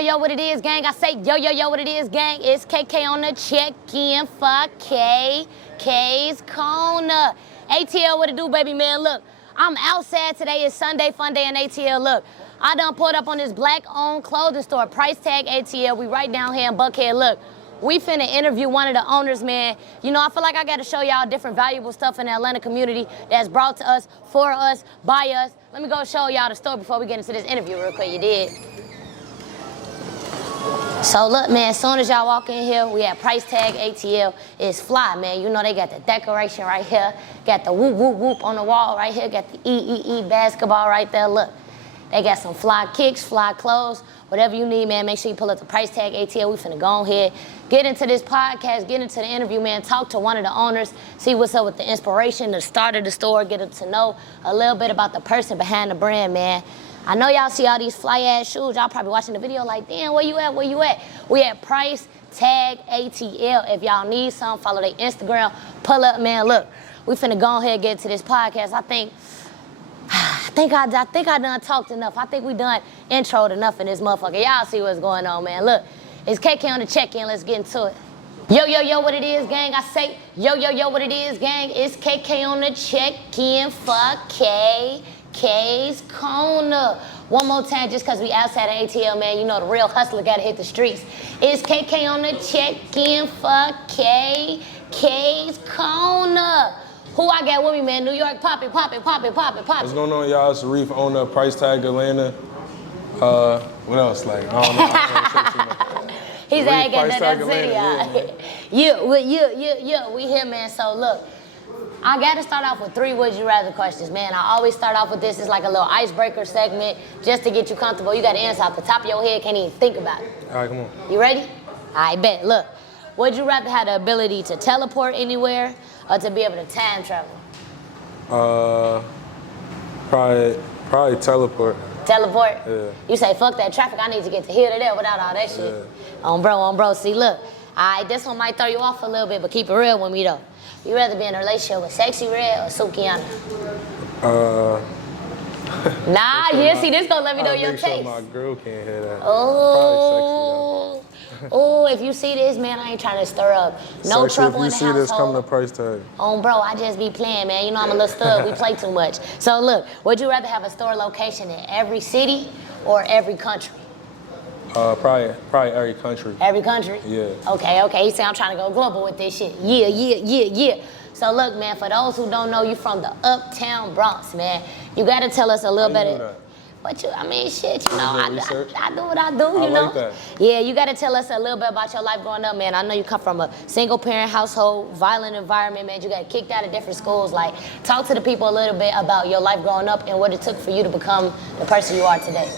yo, what it is, gang? I say, yo, what it is, gang? It's KK on the check-in for K's Corner. ATL, what it do, baby, man? Look, I'm outside today. It's Sunday, fun day in ATL. Look, I done pulled up on this black-owned clothing store, Price Tag ATL. We right down here in Buckhead. Look, we finna interview one of the owners, man. You know, I feel like I gotta show y'all different valuable stuff in the Atlanta community that's brought to us, for us, by us. Let me go show y'all the store before we get into this interview real quick, you did. So look, man, as soon as y'all walk in here, we at Price Tag ATL. It's fly, man. You know they got the decoration right here. Got the whoop, whoop, whoop on the wall right here. Got the EEE basketball right there, look. They got some fly kicks, fly clothes, whatever you need, man. Make sure you pull up the Price Tag ATL. We finna go on here, get into this podcast, get into the interview, man. Talk to one of the owners, see what's up with the inspiration, the start of the store, get to know a little bit about the person behind the brand, man. I know y'all see all these fly-ass shoes. Y'all probably watching the video like, damn, where you at, where you at? We at Price Tag ATL. If y'all need some, follow their Instagram. Pull up, man. Look, we finna go ahead and get to this podcast. I think I done talked enough. I think we done introed enough in this motherfucker. Y'all see what's going on, man. Look, it's KK on the check-in. Let's get into it. Yo, what it is, gang? I say, yo, what it is, gang? It's KK on the check-in for K's Corner. One more time, just because we outside of ATL, man. You know the real hustler got to hit the streets. It's KK on the check-in for K's Corner. Who I got with me, man? New York, poppin'. What's going on, y'all? It's Reef, owner of Price Tag Atlanta. What else? Like, I don't know. He's ain't got Price that Tag city. Atlanta, We here, man. So look, I got to start off with 3 would you rather questions, man. I always start off with this. It's like a little icebreaker segment just to get you comfortable. You got to answer off the top of your head. Can't even think about it. All right, come on. You ready? I bet. Look, would you rather have the ability to teleport anywhere or to be able to time travel? Probably teleport. Teleport? Yeah. You say, fuck that traffic, I need to get to here to there without all that shit. Yeah. On bro. See, look, this one might throw you off a little bit, but keep it real with me, though. You rather be in a relationship with Sexy Red or Sukiana? Nah, yeah, see, this gonna let me know your taste. Make sure my girl can't hear that. Oh. Oh, if you see this, man, I ain't trying to stir up no Sexy, trouble in the household. If you see this, come to Price Tag. Bro, I just be playing, man. You know I'm a little stud. We play too much. So look, would you rather have a store location in every city or every country? Probably every country. Every country? Yeah. Okay. He said I'm trying to go global with this shit. Yeah. So look, man, for those who don't know, you from the Uptown Bronx, man. You gotta tell us a little bit. But shit, you know, I do what I do, you know. Like that. Yeah, you gotta tell us a little bit about your life growing up, man. I know you come from a single parent household, violent environment, man. You got kicked out of different schools. Like, talk to the people a little bit about your life growing up and what it took for you to become the person you are today.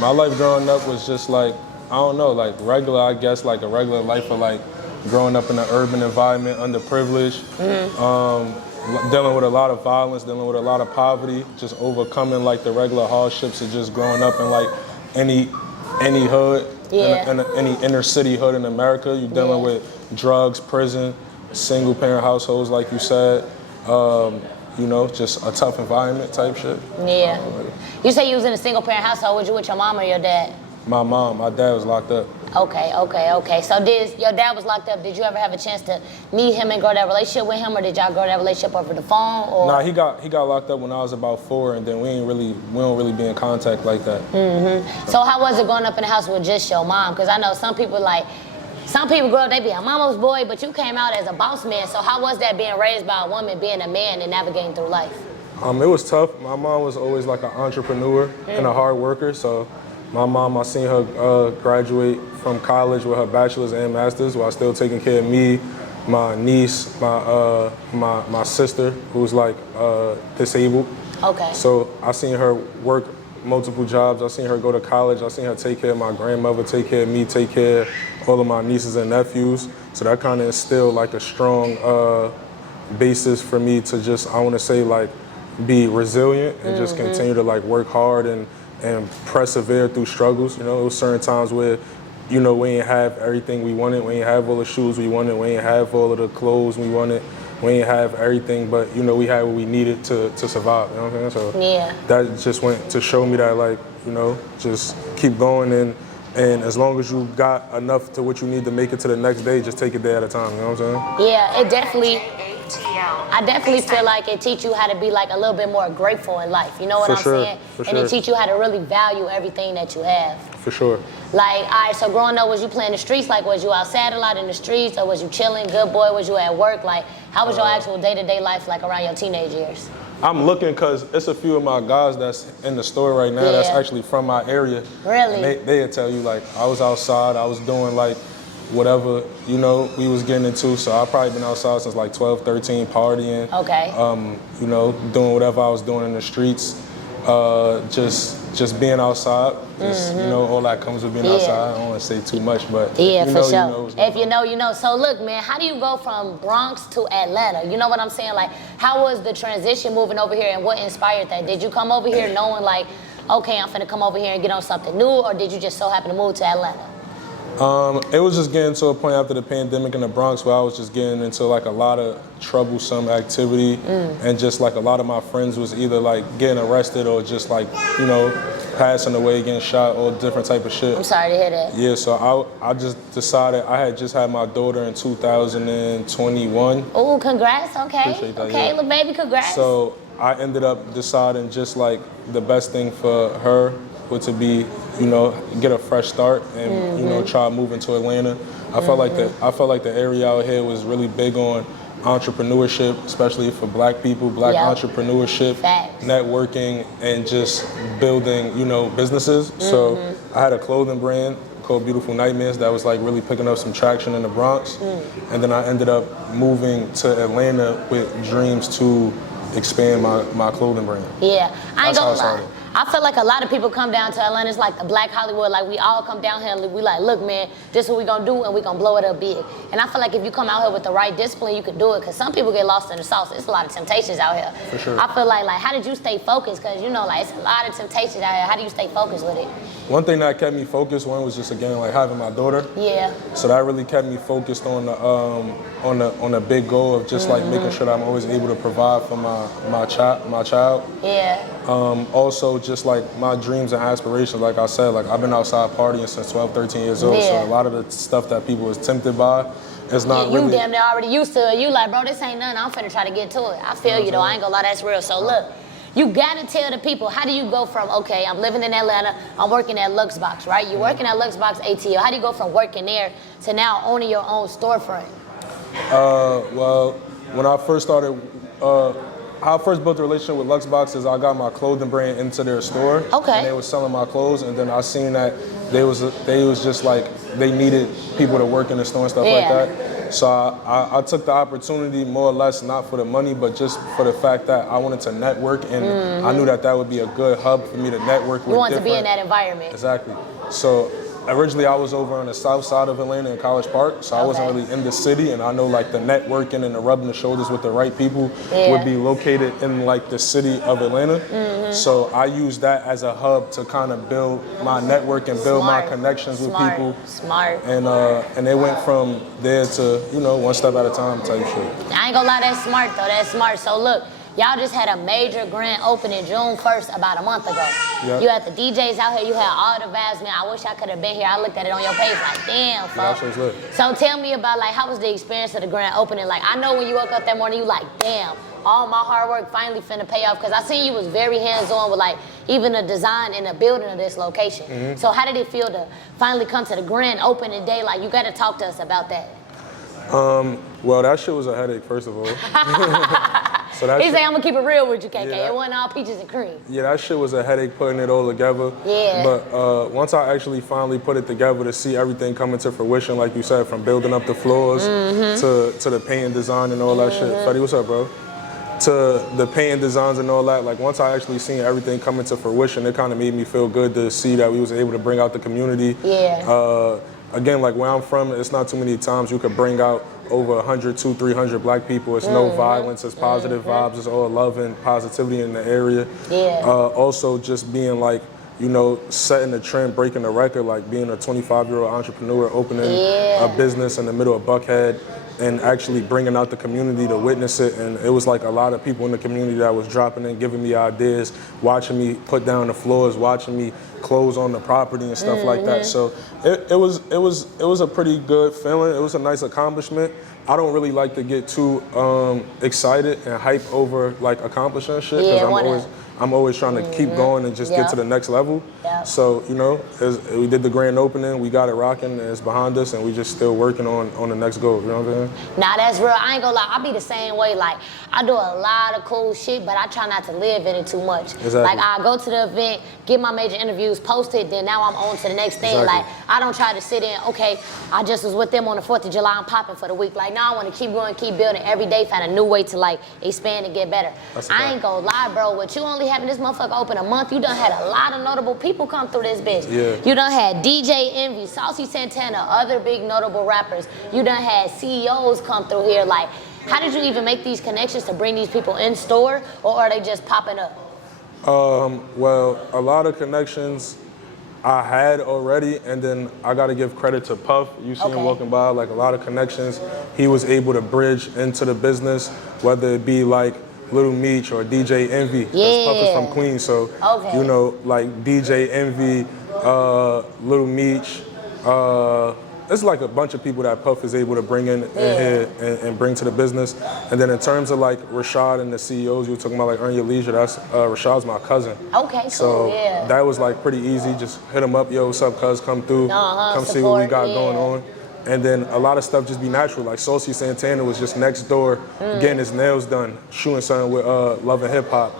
My life growing up was just like, I don't know, like regular, I guess, like a regular life of like growing up in an urban environment, underprivileged. Dealing with a lot of violence, dealing with a lot of poverty, just overcoming like the regular hardships of just growing up in like any hood, any inner city hood in America. You're dealing with drugs, prison, single parent households, like you said. You know, just a tough environment type shit. Yeah. You say you was in a single parent household. Was you with your mom or your dad? My mom. My dad was locked up. Okay. So your dad was locked up. Did you ever have a chance to meet him and grow that relationship with him, or did y'all grow that relationship over the phone? Or? Nah, he got locked up when I was about 4, and then we don't really be in contact like that. So how was it growing up in the house with just your mom? Because I know some people grow up, they be a mama's boy, but you came out as a boss man. So how was that being raised by a woman, being a man, and navigating through life? It was tough. My mom was always like an entrepreneur and a hard worker. So my mom, I seen her graduate from college with her bachelor's and master's while still taking care of me, my niece, my sister, who's like disabled. Okay. So I seen her work multiple jobs. I seen her go to college. I seen her take care of my grandmother, take care of me, take care of all of my nieces and nephews. So that kind of instilled like a strong basis for me to just, I want to say, like, be resilient and just continue to like work hard and persevere through struggles. You know, it was certain times where, you know, we ain't have everything we wanted. We ain't have all the shoes we wanted. We ain't have all of the clothes we wanted. we ain't have everything, but you know, we had what we needed to survive. You know what I'm saying? So Yeah. that just went to show me that, like, you know, just keep going, and as long as you got enough to what you need to make it to the next day, just take it day at a time. You know what I'm saying? Yeah, it definitely. I definitely feel like it teach you how to be like a little bit more grateful in life. You know what For I'm sure, saying? for And it sure. teach you how to really value everything that you have. For sure. Like, all right, so growing up, was you playing the streets? Like, was you outside a lot in the streets, or was you chilling, good boy? Was you at work? Like, how was your actual day-to-day life like around your teenage years? I'm looking because it's a few of my guys that's in the store right now that's Yeah. actually from my area. Really? And they'll tell you, like, I was outside, I was doing, like, whatever, you know, we was getting into. So I've probably been outside since, like, 12, 13, partying. Okay. You know, doing whatever I was doing in the streets. Just being outside. Just, you know, all that comes with being Yeah. outside. I don't want to say too much, but Yeah, you for know, sure. you know what's going If you know, you know. So look, man, how do you go from Bronx to Atlanta? You know what I'm saying? Like, how was the transition moving over here, and what inspired that? Did you come over here knowing like, okay, I'm finna come over here and get on something new, or did you just so happen to move to Atlanta? It was just getting to a point after the pandemic in the Bronx where I was just getting into like a lot of troublesome activity, and just like a lot of my friends was either like getting arrested or just like, you know, passing away, getting shot, all different type of shit. I'm sorry to hear that. Yeah, so I just decided, I had just had my daughter in 2021. Oh, congrats. Okay. Appreciate that, Okay, yeah. little baby, congrats. So I ended up deciding just like the best thing for her would to be, you know, get a fresh start and you know, try moving to Atlanta. I felt like the area out here was really big on entrepreneurship, especially for black people, black Yep. entrepreneurship, Facts. networking, and just building, you know, businesses. So I had a clothing brand called Beautiful Nightmares that was like really picking up some traction in the Bronx. And then I ended up moving to Atlanta with dreams to expand my clothing brand. Yeah, I ain't That's how gonna it started. lie. I feel like a lot of people come down to Atlanta. It's like the Black Hollywood. Like, we all come down here and we like, look, man, this is what we gonna do, and we gonna blow it up big. And I feel like if you come out here with the right discipline, you can do it. Cause some people get lost in the sauce. It's a lot of temptations out here. For sure. I feel like how did you stay focused? Cause you know, like, it's a lot of temptations out here. How do you stay focused with it? One thing that kept me focused, one was just again like having my daughter. Yeah. So that really kept me focused on the big goal of just like making sure that I'm always able to provide for my child. Yeah. Also just like my dreams and aspirations, like I said, like I've been outside partying since 12, 13 years old. Yeah. So a lot of the stuff that people was tempted by is not You really. damn near already used to it. You like, bro, this ain't nothing. I'm finna try to get to it. I feel you though. I ain't gonna lie, that's real. So look, you gotta tell the people, how do you go from, okay, I'm living in Atlanta, I'm working at Luxbox, right? You're working at Luxbox ATL. How do you go from working there to now owning your own storefront? Well, when I first started, how I first built a relationship with Luxbox is I got my clothing brand into their store. Okay. And they was selling my clothes, and then I seen that they was just like, they needed people to work in the store and stuff like Yeah. that. So I took the opportunity more or less, not for the money, but just for the fact that I wanted to network, and I knew that that would be a good hub for me to network with. You want to be in different- that environment. Exactly. So originally I was over on the south side of Atlanta in College Park, so I wasn't Okay. really in the city, and I know like the networking and the rubbing the shoulders with the right people Yeah. would be located in like the city of Atlanta. So I used that as a hub to kind of build my network and build my Smart. connections with Smart. people. Smart. And it went from there to, you know, one step at a time type shit. I ain't gonna lie, that's smart though. That's smart. So look, y'all just had a major grand opening June 1st about a month ago. Yep. You had the DJs out here, you had all the vibes, man. I wish I could have been here. I looked at it on your page like, damn, That folks. shit was lit. So tell me about like, how was the experience of the grand opening? Like, I know when you woke up that morning, you like, damn, all my hard work finally finna pay off. Cause I seen you was very hands-on with like, even the design and the building of this location. So how did it feel to finally come to the grand opening day? Like, you gotta talk to us about that. Well, that shit was a headache, first of all. So that He shit- said, I'm gonna keep it real with you, KK. Yeah. It wasn't all peaches and cream. Yeah, that shit was a headache putting it all together. Yeah. But once I actually finally put it together to see everything coming to fruition, like you said, from building up the floors to the paint design and all that shit. Fetty, what's up, bro? To the paint designs and all that. Like once I actually seen everything coming to fruition, it kind of made me feel good to see that we was able to bring out the community. Yeah. Again, like where I'm from, it's not too many times you could bring out over 100, 200, 300 black people. It's no violence, it's positive vibes, it's all love and positivity in the area. Yeah. Also just being like, you know, setting the trend, breaking the record, like being a 25-year-old entrepreneur, opening Yeah. a business in the middle of Buckhead, and actually bringing out the community to witness it. And it was like a lot of people in the community that was dropping in, giving me ideas, watching me put down the floors, watching me close on the property and stuff like that. So it was a pretty good feeling. It was a nice accomplishment. I don't really like to get too excited and hype over like accomplishing shit, because I'm always trying to keep going and just get to the next level. So, you know, we did the grand opening, we got it rocking, and it's behind us, and we just still working on the next goal, you know what I'm saying? Nah, that's real. I ain't gonna lie, I be the same way. Like, I do a lot of cool shit, but I try not to live in it too much. Exactly. Like, I go to the event, get my major interviews, post it, then now I'm on to the next thing. Exactly. Like, I don't try to sit in, okay, I just was with them on the 4th of July, I'm popping for the week. Like, no, I wanna keep going, keep building every day, find a new way to like expand and get better. I ain't gonna lie, bro, with you only having this motherfucker open a month, you done had a lot of notable people come through this bitch. Yeah. You done had DJ Envy, Saucy Santana, other big notable rappers. You done had CEOs come through here. Like, how did you even make these connections to bring these people in store, or are they just popping up? Well, a lot of connections I had already, and then I got to give credit to Puff. You see him walking by, like a lot of connections he was able to bridge into the business, whether it be like Little Meech or DJ Envy. Yeah. Puff is from Queens, so you know, like DJ Envy, Little Meech, it's like a bunch of people that Puff is able to bring in here and bring to the business. And then in terms of like Rashad and the CEOs, you were talking about like Earn Your Leisure, that's Rashad's my cousin. Okay, cool, so that was like pretty easy. Just hit him up, yo, what's up, cuz, come through, come see what we got going on. And then a lot of stuff just be natural. Like Saucy Santana was just next door getting his nails done, shooting something with Love and Hip Hop.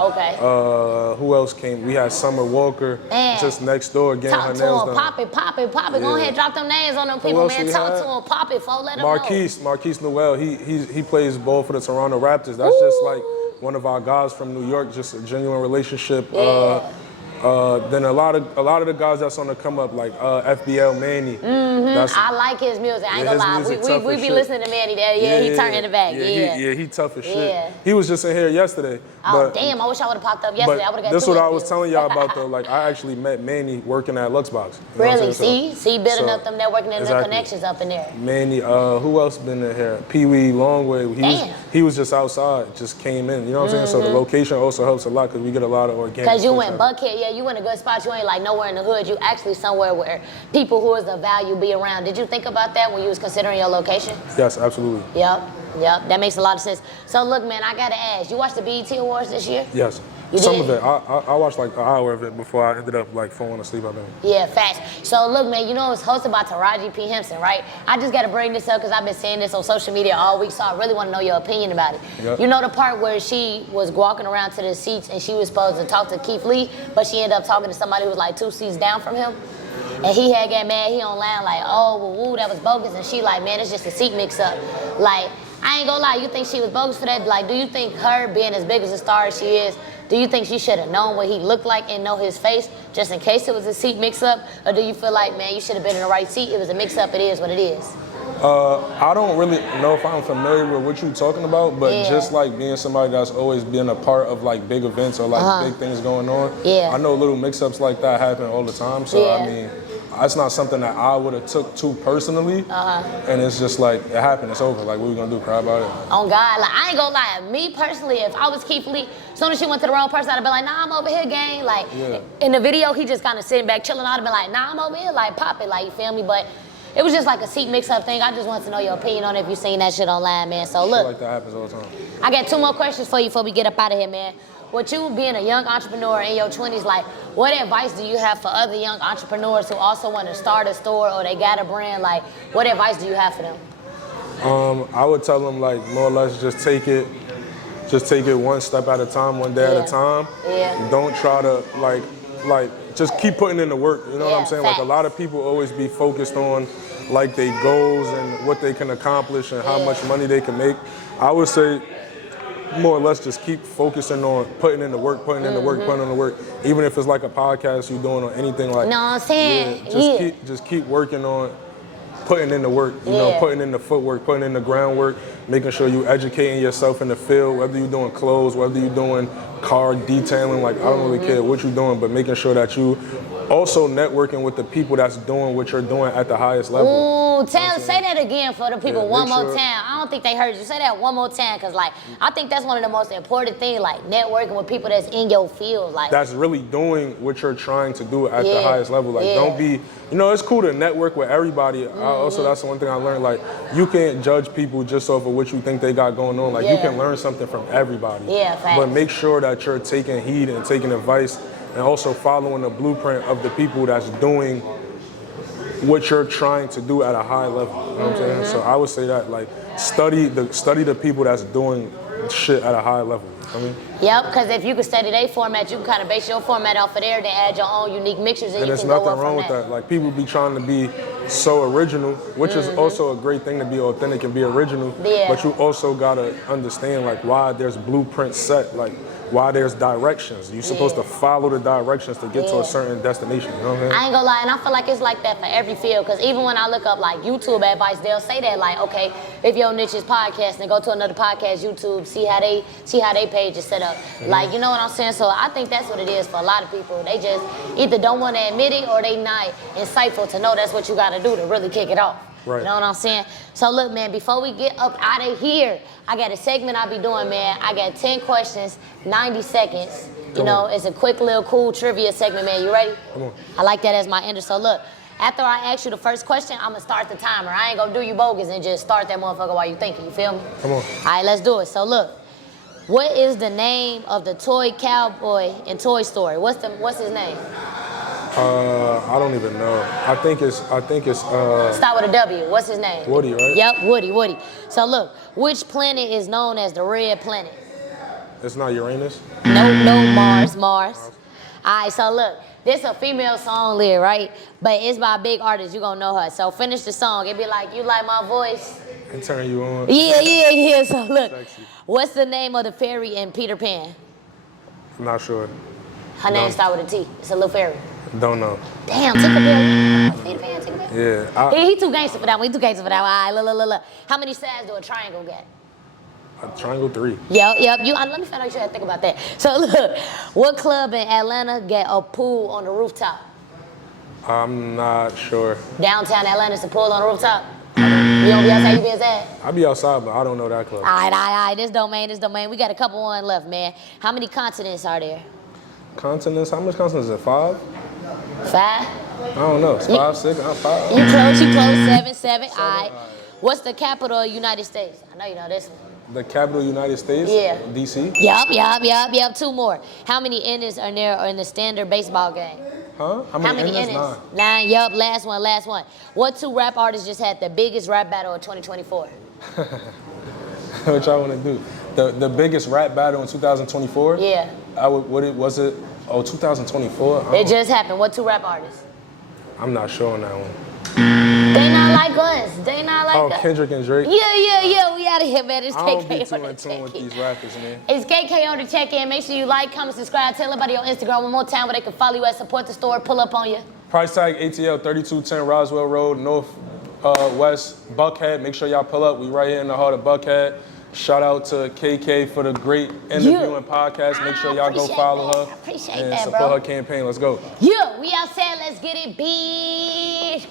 Who else came? We had Summer Walker just next door getting her nails done. Pop it. Go ahead, drop them names on them people, man. Talk to them, pop it, let them know. Marquise Noel, he plays ball for the Toronto Raptors. That's just like one of our guys from New York, just a genuine relationship. Then a lot of the guys that's on the come up, like FBL Manny. I like his music. I ain't gonna lie. We be listening to Manny there. He turned in the back. He tough as shit. He was just in here yesterday. Oh damn! I wish I would have popped up yesterday. I would have got. This is what I was telling y'all about though. Like I actually met Manny working at Luxbox. Really? See, building up them networking and the connections up in there. Manny. Who else been in here? Pee Wee Longway. He was just outside, just came in. You know what I'm saying? So the location also helps a lot because we get a lot of organic. Because you went Buckhead, you in a good spot. You ain't like nowhere in the hood. You actually somewhere where people who is of value be around. Did you think about that when you was considering your location? Yes, absolutely. Yep. That makes a lot of sense. So look, man, I gotta ask. You watched the BET Awards this year? Yes. Some of it. I watched like an hour of it before I ended up like falling asleep. I think. Yeah, facts. So look, man, you know it's hosted by Taraji P. Henson, right? I just gotta bring this up because I've been seeing this on social media all week, so I really want to know your opinion about it. Yep. You know the part where she was walking around to the seats and she was supposed to talk to Keith Lee, but she ended up talking to somebody who was like 2 seats down from him? And he had got mad, he online like, oh, well, woo, that was bogus. And she like, man, it's just a seat mix-up. Like, I ain't gonna lie, you think she was bogus for that? Like, do you think her being as big as a star as she is, do you think she should have known what he looked like and know his face just in case it was a seat mix-up? Or do you feel like, man, you should have been in the right seat, it was a mix-up, it is what it is? I don't really know if I'm familiar with what you're talking about, but just like being somebody that's always been a part of like big events or like big things going on, I know little mix-ups like that happen all the time, so I mean, it's not something that I would have took too personally, and it's just like, it happened, it's over, like what we gonna do, cry about it? Oh God, like I ain't gonna lie, me personally, if I was Keith Lee, as soon as she went to the wrong person, I'd be like, nah, I'm over here, gang, like, in the video, he just kind of sitting back, chilling, I'd be like, nah, I'm over here, like, pop it, like, you feel me, but it was just like a seat mix-up thing. I just wanted to know your opinion on it if you seen that shit online, man, so look. Shit like that happens all the time. I got 2 more questions for you before we get up out of here, man. With you being a young entrepreneur in your 20s, like, what advice do you have for other young entrepreneurs who also want to start a store or they got a brand? Like, what advice do you have for them? I would tell them, like, more or less just take it one step at a time, one day at a time. Don't try to, like, just keep putting in the work, you know what I'm saying? Facts. Like, a lot of people always be focused on, like, their goals and what they can accomplish and how much money they can make. I would say, more or less just keep focusing on putting in the work, even if it's like a podcast you're doing or anything like that. No, I'm saying, just keep working on putting in the work, you know, putting in the footwork, putting in the groundwork, making sure you educating yourself in the field, whether you're doing clothes, whether you're doing car detailing, like I don't really care what you're doing, but making sure that you also networking with the people that's doing what you're doing at the highest level. Ooh, So say that again for the people one more time. I don't think they heard you. Say that one more time, cause like I think that's one of the most important things, like networking with people that's in your field. Like that's really doing what you're trying to do at the highest level. Like don't be, it's cool to network with everybody. Also, that's the one thing I learned. Like you can't judge people just off of what you think they got going on. Like you can learn something from everybody. Yeah, facts. But make sure that you're taking heed and taking advice, and also following the blueprint of the people that's doing what you're trying to do at a high level. You know what I'm saying? So I would say that like study the people that's doing shit at a high level. I mean, yep, because if you could study their format, you can kind of base your format off of there, then add your own unique mixtures, and you there's can go nothing up wrong from with that. that. Like people be trying to be so original, which is also a great thing to be authentic and be original. Yeah. But you also gotta understand like why there's blueprints set, like why there's directions. You're supposed to follow the directions to get to a certain destination. You know what I'm saying? I ain't gonna lie, and I feel like it's like that for every field, because even when I look up like YouTube advice, they'll say that like, okay, if your niche is podcasting, go to another podcast YouTube, see how they page is set up. Like, you know what I'm saying? So I think that's what it is for a lot of people. They just either don't want to admit it or they not insightful to know that's what you gotta do to really kick it off. Right. You know what I'm saying? So look, man, before we get up out of here, I got a segment I be doing, man. I got 10 questions, 90 seconds. You know, it's a quick little cool trivia segment, man. You ready? Come on. I like that as my ender. So look, after I ask you the first question, I'm gonna start the timer. I ain't gonna do you bogus and just start that motherfucker while you thinking. You feel me? Come on. All right, let's do it. So look, what is the name of the toy cowboy in Toy Story? What's his name? I don't even know. I think it's Start with a W. What's his name? Woody, right? Yep, Woody. So look, which planet is known as the red planet? It's not Uranus. No, Mars. All right, so look, this a female song lyric, right? But it's by a big artist. You gonna know her. So finish the song. It be like, you like my voice? And turn you on. Yeah. So look, Sexy. what's the name of the fairy in Peter Pan? I'm not sure. Her name start with a T. It's a little fairy. Don't know. Damn, Tinkerbell. Peter Pan, Tinkerbell. Yeah. He too gangster for that one. All right, look. How many sides do a triangle get? A triangle 3. Yep. Let me find out what you had to think about that. So look, what club in Atlanta get a pool on the rooftop? I'm not sure. Downtown Atlanta's a pool on the rooftop? You don't be outside, you be inside? I be outside, but I don't know that club. All right. This domain. We got a couple on left, man. How many continents are there? Continents? How much continents is it? 5? 5? I don't know. It's 5, 6, 5. You close. 7. All right. What's the capital of the United States? I know you know this one. The capital of the United States? Yeah. DC? Yup. 2 more. How many innings are there in the standard baseball game? Huh? How many innings? 9. Yup, last one. What 2 rap artists just had the biggest rap battle of 2024? What y'all want to do? The biggest rap battle in 2024? Yeah. Was it? Oh, 2024? It just happened. What 2 rap artists? I'm not sure on that one. They not like us. Oh, Kendrick and Drake? Yeah. We out of here, man. It's I don't be KK too on the in tune with check-in. these rappers, man. It's KK on the check-in. Make sure you like, comment, subscribe. Tell everybody on Instagram one more time where they can follow you at. Support the store. Pull up on you. Price Tag ATL 3210 Roswell Road, North West Buckhead. Make sure y'all pull up. We right here in the heart of Buckhead. Shout out to KK for the great interviewing podcast. Make sure y'all go follow her Appreciate and that, support bro. her campaign. Let's go. Yeah, we outside. Let's get it, bitch.